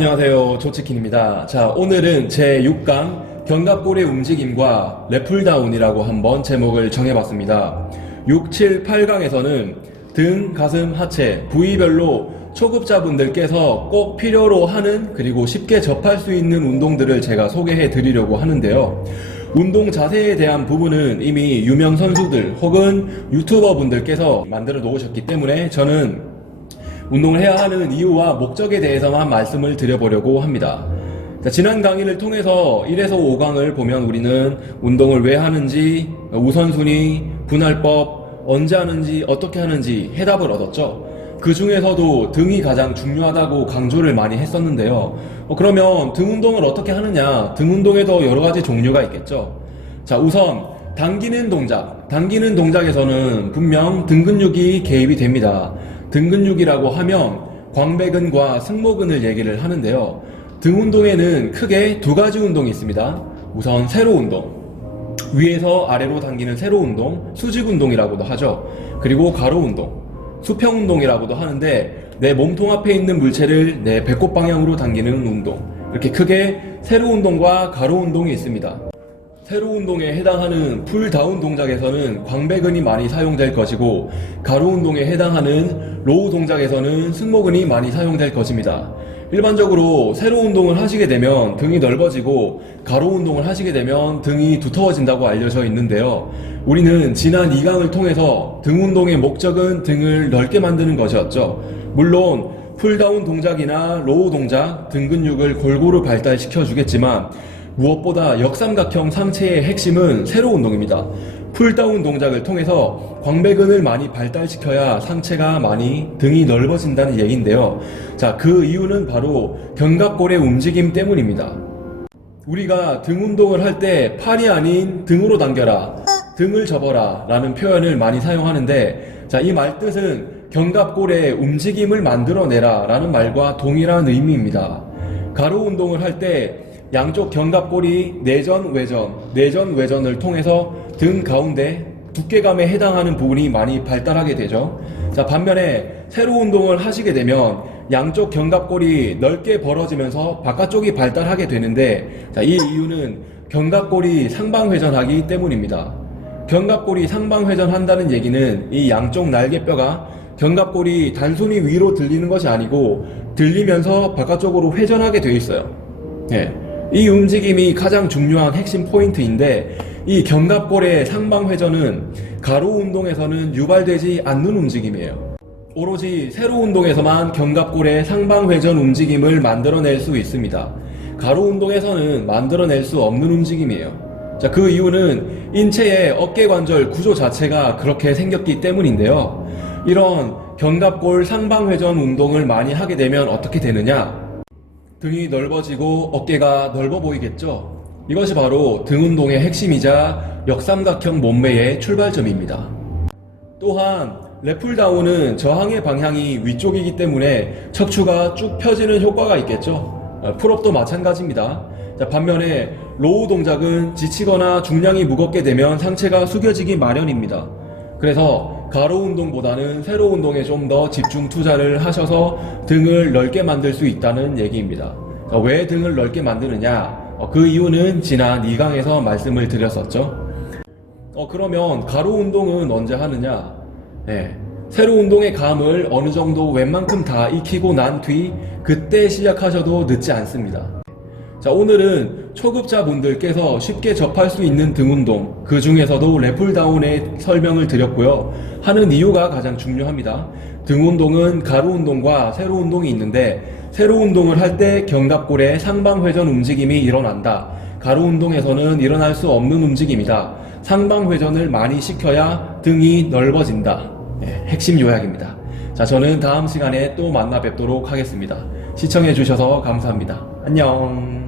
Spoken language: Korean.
안녕하세요. 조치킨입니다. 자, 오늘은 제6강 견갑골의 움직임과 랩풀다운이라고 한번 제목을 정해봤습니다. 6, 7, 8강에서는 등, 가슴, 하체 부위별로 초급자분들께서 꼭 필요로 하는 그리고 쉽게 접할 수 있는 운동들을 제가 소개해 드리려고 하는데요. 운동 자세에 대한 부분은 이미 유명 선수들 혹은 유튜버 분들께서 만들어 놓으셨기 때문에 저는 운동을 해야 하는 이유와 목적에 대해서만 말씀을 드려보려고 합니다. 자, 지난 강의를 통해서 1에서 5강을 보면 우리는 운동을 왜 하는지, 우선순위, 분할법, 언제 하는지, 어떻게 하는지 해답을 얻었죠. 그 중에서도 등이 가장 중요하다고 강조를 많이 했었는데요. 그러면 등 운동을 어떻게 하느냐? 등 운동에도 여러 가지 종류가 있겠죠. 자, 우선 당기는 동작. 당기는 동작에서는 분명 등 근육이 개입이 됩니다. 등 근육이라고 하면 광배근과 승모근을 얘기를 하는데요. 등 운동에는 크게 두 가지 운동이 있습니다. 우선 세로 운동, 위에서 아래로 당기는 세로 운동, 수직 운동이라고도 하죠. 그리고 가로 운동, 수평 운동이라고도 하는데 내 몸통 앞에 있는 물체를 내 배꼽 방향으로 당기는 운동, 이렇게 크게 세로 운동과 가로 운동이 있습니다. 세로 운동에 해당하는 풀다운 동작에서는 광배근이 많이 사용될 것이고, 가로 운동에 해당하는 로우 동작에서는 승모근이 많이 사용될 것입니다. 일반적으로 세로 운동을 하시게 되면 등이 넓어지고, 가로 운동을 하시게 되면 등이 두터워진다고 알려져 있는데요. 우리는 지난 2강을 통해서 등 운동의 목적은 등을 넓게 만드는 것이었죠. 물론 풀다운 동작이나 로우 동작, 등 근육을 골고루 발달시켜 주겠지만 무엇보다 역삼각형 상체의 핵심은 세로 운동입니다. 풀다운 동작을 통해서 광배근을 많이 발달시켜야 상체가 많이 등이 넓어진다는 얘기인데요. 자, 그 이유는 바로 견갑골의 움직임 때문입니다. 우리가 등 운동을 할 때 팔이 아닌 등으로 당겨라, 등을 접어라 라는 표현을 많이 사용하는데, 자, 이 말 뜻은 견갑골의 움직임을 만들어내라 라는 말과 동일한 의미입니다. 가로 운동을 할 때 양쪽 견갑골이 내전, 외전을 통해서 등 가운데 두께감에 해당하는 부분이 많이 발달하게 되죠. 자, 반면에 세로 운동을 하시게 되면 양쪽 견갑골이 넓게 벌어지면서 바깥쪽이 발달하게 되는데, 자, 이 이유는 견갑골이 상방회전하기 때문입니다. 견갑골이 상방회전한다는 얘기는 이 양쪽 날개뼈가 견갑골이 단순히 위로 들리는 것이 아니고 들리면서 바깥쪽으로 회전하게 되어 있어요. 네. 이 움직임이 가장 중요한 핵심 포인트인데, 이 견갑골의 상방회전은 가로 운동에서는 유발되지 않는 움직임이에요. 오로지 세로 운동에서만 견갑골의 상방회전 움직임을 만들어낼 수 있습니다. 가로 운동에서는 만들어낼 수 없는 움직임이에요. 자, 그 이유는 인체의 어깨관절 구조 자체가 그렇게 생겼기 때문인데요. 이런 견갑골 상방회전 운동을 많이 하게 되면 어떻게 되느냐? 등이 넓어지고 어깨가 넓어 보이겠죠? 이것이 바로 등 운동의 핵심이자 역삼각형 몸매의 출발점입니다. 또한 랩풀다운은 저항의 방향이 위쪽이기 때문에 척추가 쭉 펴지는 효과가 있겠죠? 풀업도 마찬가지입니다. 자, 반면에 로우 동작은 지치거나 중량이 무겁게 되면 상체가 숙여지기 마련입니다. 그래서 가로 운동보다는 세로 운동에 좀 더 집중 투자를 하셔서 등을 넓게 만들 수 있다는 얘기입니다. 왜 등을 넓게 만드느냐? 그 이유는 지난 2강에서 말씀을 드렸었죠. 그러면 가로 운동은 언제 하느냐? 세로 운동의 감을 어느 정도 웬만큼 다 익히고 난 뒤 그때 시작하셔도 늦지 않습니다. 자, 오늘은 초급자분들께서 쉽게 접할 수 있는 등 운동, 그 중에서도 랩풀다운의 설명을 드렸고요. 하는 이유가 가장 중요합니다. 등 운동은 가로 운동과 세로 운동이 있는데, 세로 운동을 할 때 견갑골의 상방회전 움직임이 일어난다. 가로 운동에서는 일어날 수 없는 움직임이다. 상방회전을 많이 시켜야 등이 넓어진다. 핵심 요약입니다. 자, 저는 다음 시간에 또 만나 뵙도록 하겠습니다. 시청해 주셔서 감사합니다. 안녕.